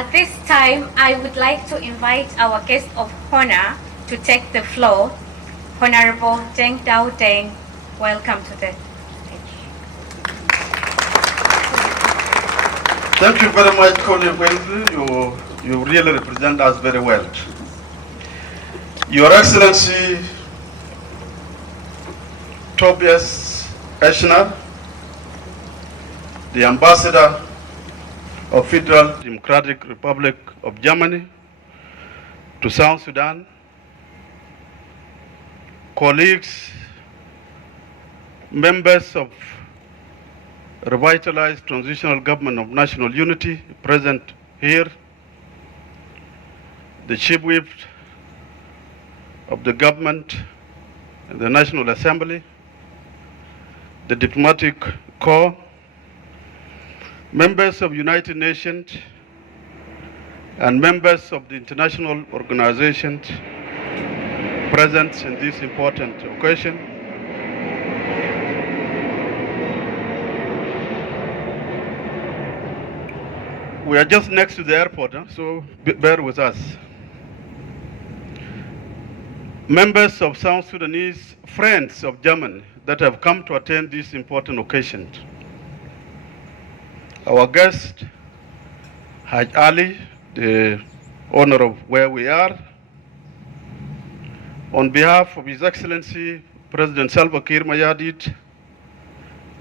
At this time, I would like to invite our guest of honor to take the floor, Honorable Deng Dao Deng. Welcome to the stage. Thank you very much, Colin Welby. You really represent us very well. Your Excellency, Tobias Eschner, the Ambassador of Federal Democratic Republic of Germany to South Sudan, colleagues, members of Revitalized Transitional Government of National Unity present here, the Chief Whip of the government and the National Assembly, the Diplomatic Corps, members of United Nations, and members of the international organizations present in this important occasion. We are just next to the airport, so bear with us. Members of South Sudanese, friends of Germany that have come to attend this important occasion. Our guest, Haj Ali, the owner of where we are, on behalf of His Excellency President Salva Kiir Mayardit,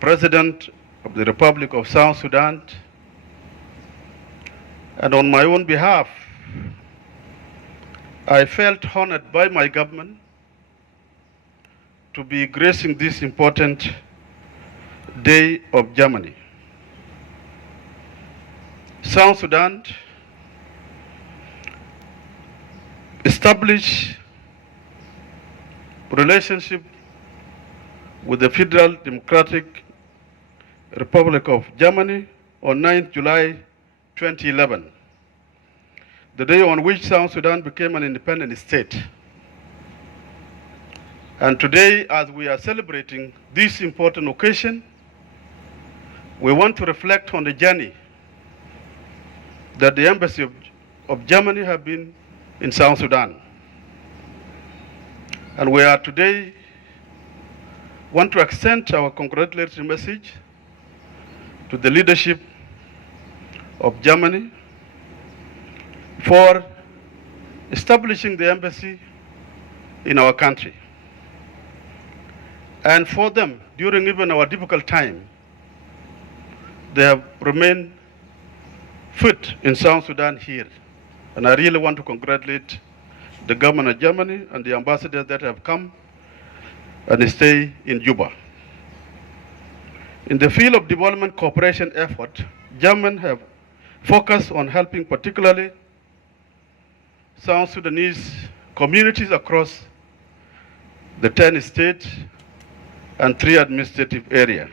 President of the Republic of South Sudan, and on my own behalf, I felt honored by my government to be gracing this important Day of Germany. South Sudan established relationship with the Federal Democratic Republic of Germany on 9th July 2011, the day on which South Sudan became an independent state. And today, as we are celebrating this important occasion, we want to reflect on the journey that the Embassy of Germany have been in South Sudan. And we are today want to extend our congratulatory message to the leadership of Germany for establishing the embassy in our country. And for them, during even our difficult time, they have remained fit in South Sudan here. And I really want to congratulate the government of Germany and the ambassadors that have come and stay in Juba. In the field of development cooperation effort, Germany have focused on helping particularly South Sudanese communities across the 10 states and 3 administrative areas.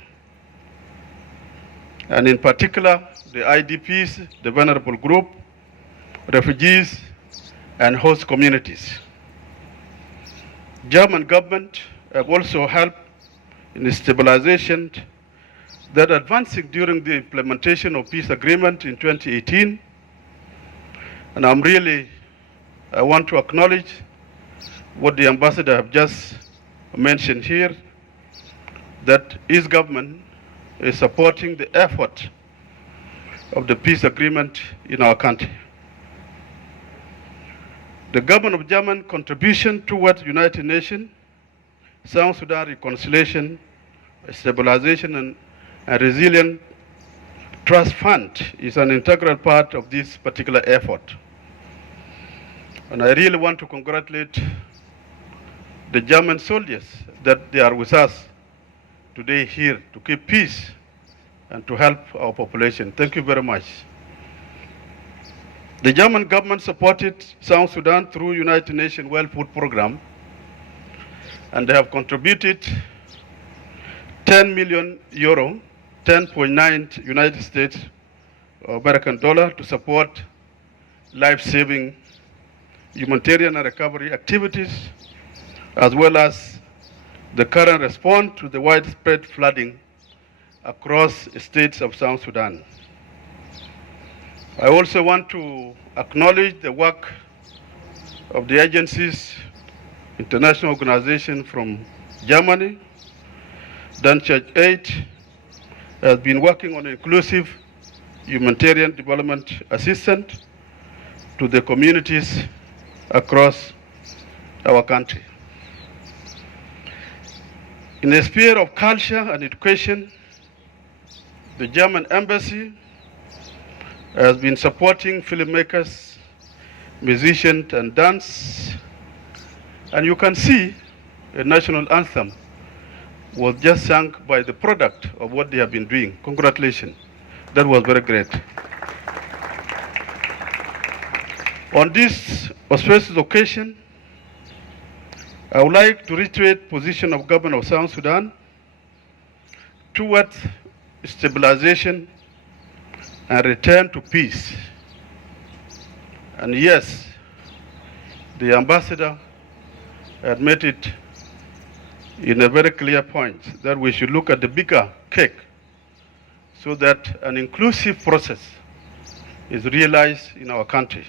And in particular, the IDPs, the vulnerable group, refugees, and host communities. German government have also helped in the stabilization that advancing during the implementation of peace agreement in 2018. And I want to acknowledge what the ambassador have just mentioned here, that his government is supporting the effort of the peace agreement in our country. The government of German contribution towards United Nations, South Sudan Reconciliation, Stabilization and Resilience Trust Fund is an integral part of this particular effort. And I really want to congratulate the German soldiers that they are with us today here to keep peace and to help our population. Thank you very much. The German government supported South Sudan through United Nations World Food Program, and they have contributed 10 million euro, 10.9 United States American dollar to support life-saving humanitarian and recovery activities, as well as the current response to the widespread flooding across states of South Sudan. I also want to acknowledge the work of the agencies, international organization from Germany. Dan Church Aid has been working on inclusive humanitarian development assistance to the communities across our country. In the sphere of culture and education, the German embassy has been supporting filmmakers, musicians, and dance. And you can see a national anthem was just sung by the product of what they have been doing. Congratulations. That was very great. On this auspicious occasion, I would like to reiterate position of government of South Sudan towards stabilization and return to peace. And yes, the ambassador admitted in a very clear point that we should look at the bigger cake so that an inclusive process is realized in our country.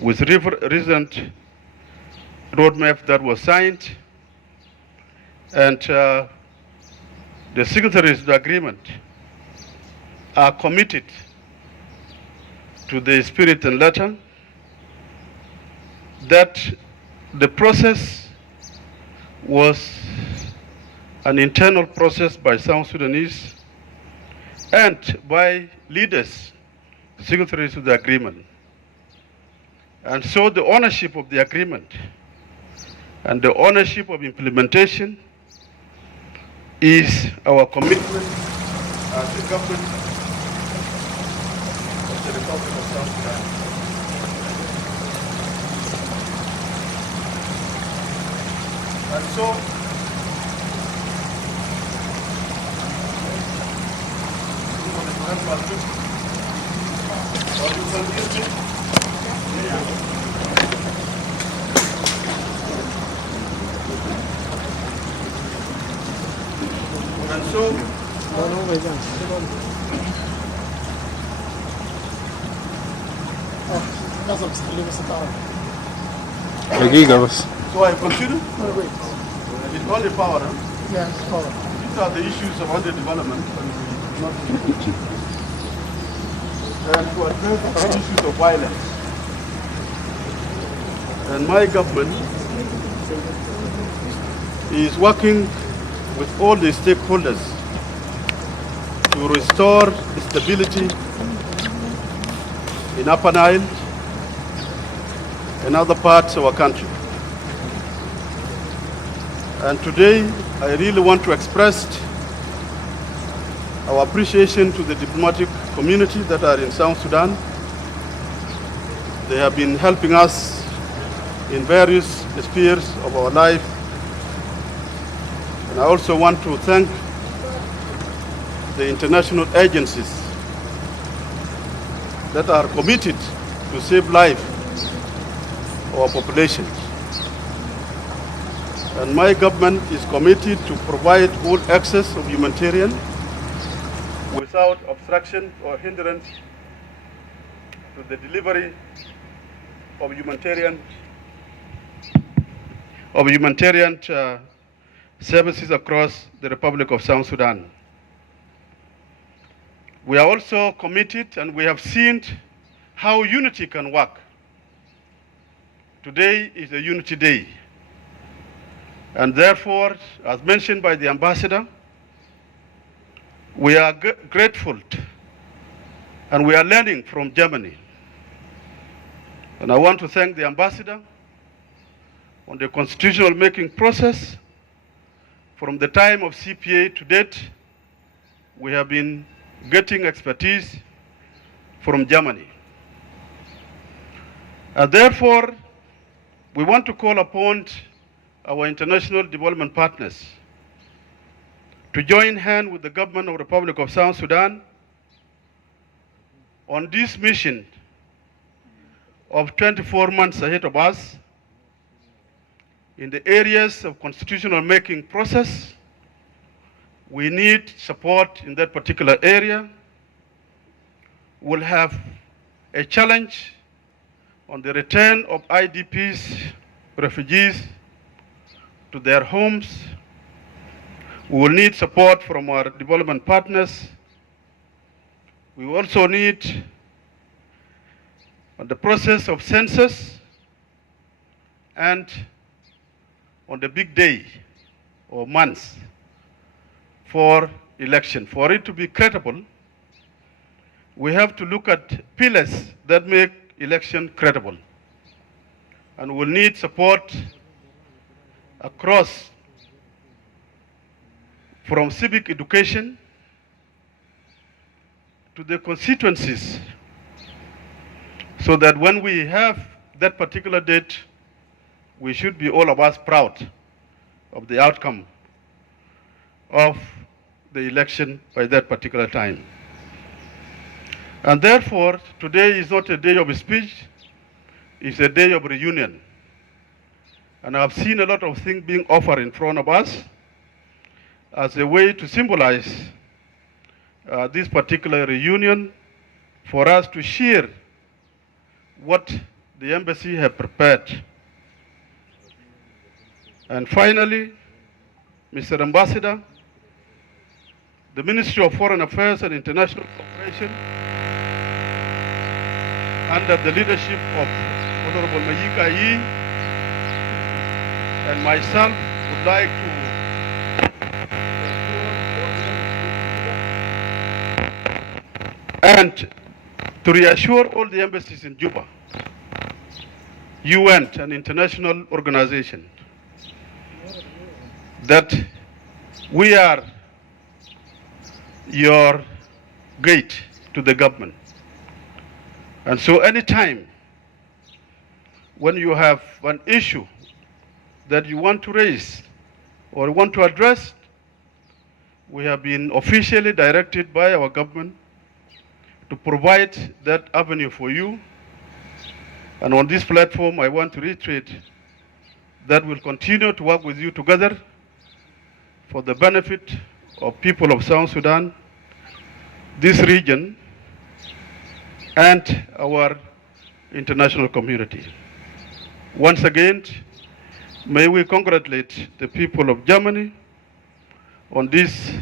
With recent roadmap that was signed and the signatories of the agreement are committed to the spirit and letter that the process was an internal process by South Sudanese and by leaders, signatories of the agreement. And so the ownership of the agreement and the ownership of implementation is our commitment as the government of the Republic of South Sudan. And so, دقيقة بس. So I continue? It's only power, huh? Yes, power. These are the issues of underdevelopment and to address the issues of violence. And my government is working with all the stakeholders to restore stability in Upper Nile and other parts of our country. And today, I really want to express our appreciation to the diplomatic community that are in South Sudan. They have been helping us in various spheres of our life. And I also want to thank the international agencies that are committed to save life of our population. And my government is committed to provide full access of humanitarian without obstruction or hindrance to the delivery of humanitarian services across the Republic of South Sudan. We are also committed, and we have seen how unity can work. Today is a Unity Day. And therefore, as mentioned by the ambassador, we are grateful and we are learning from Germany. And I want to thank the ambassador on the constitutional making process. From the time of CPA to date, we have been getting expertise from Germany. And therefore, we want to call upon our international development partners to join hands with the government of the Republic of South Sudan on this mission of 24 months ahead of us in the areas of constitutional making process. We need support in that particular area. will have a challenge on the return of IDPs, refugees, to their homes. We will need support from our development partners. We also need on the process of census and on the big day or months for election. For it to be credible, we have to look at pillars that make election credible. And we'll need support across from civic education to the constituencies, so that when we have that particular date, we should be all of us proud of the outcome of the election by that particular time. And therefore, today is not a day of speech, it's a day of reunion. And I've seen a lot of things being offered in front of us as a way to symbolize this particular reunion, for us to share what the embassy have prepared. And finally, Mr. Ambassador, the Ministry of Foreign Affairs and International Cooperation, under the leadership of Honorable Mayika Yi, and myself would like to reassure all the embassies in Juba, UN, an international organization, that we are your gate to the government. And so anytime when you have an issue that you want to raise or want to address, we have been officially directed by our government to provide that avenue for you. And on this platform, I want to reiterate that we'll continue to work with you together for the benefit of people of South Sudan, this region, and our international community. Once again, may we congratulate the people of Germany on this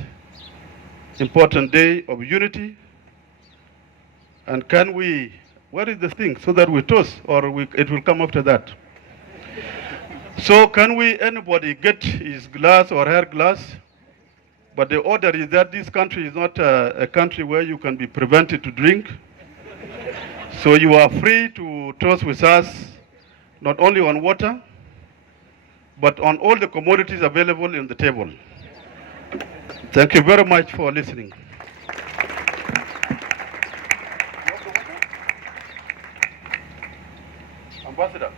important day of unity. And can we, where is the thing, so that we toast, or it will come after that? So can we, anybody get his glass or her glass? But the order is that this country is not a country where you can be prevented to drink. So you are free to toast with us, not only on water, but on all the commodities available in the table. Thank you very much for listening. Ambassador.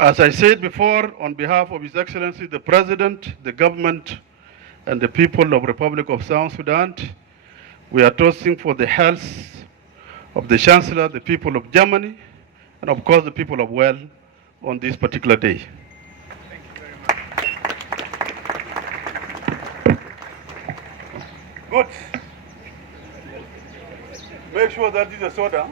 As I said before, on behalf of His Excellency the President, the government, and the people of Republic of South Sudan, we are toasting for the health of the Chancellor, the people of Germany, and of course the people of Well on this particular day. Thank you very much. Good. Make sure that this is a soda.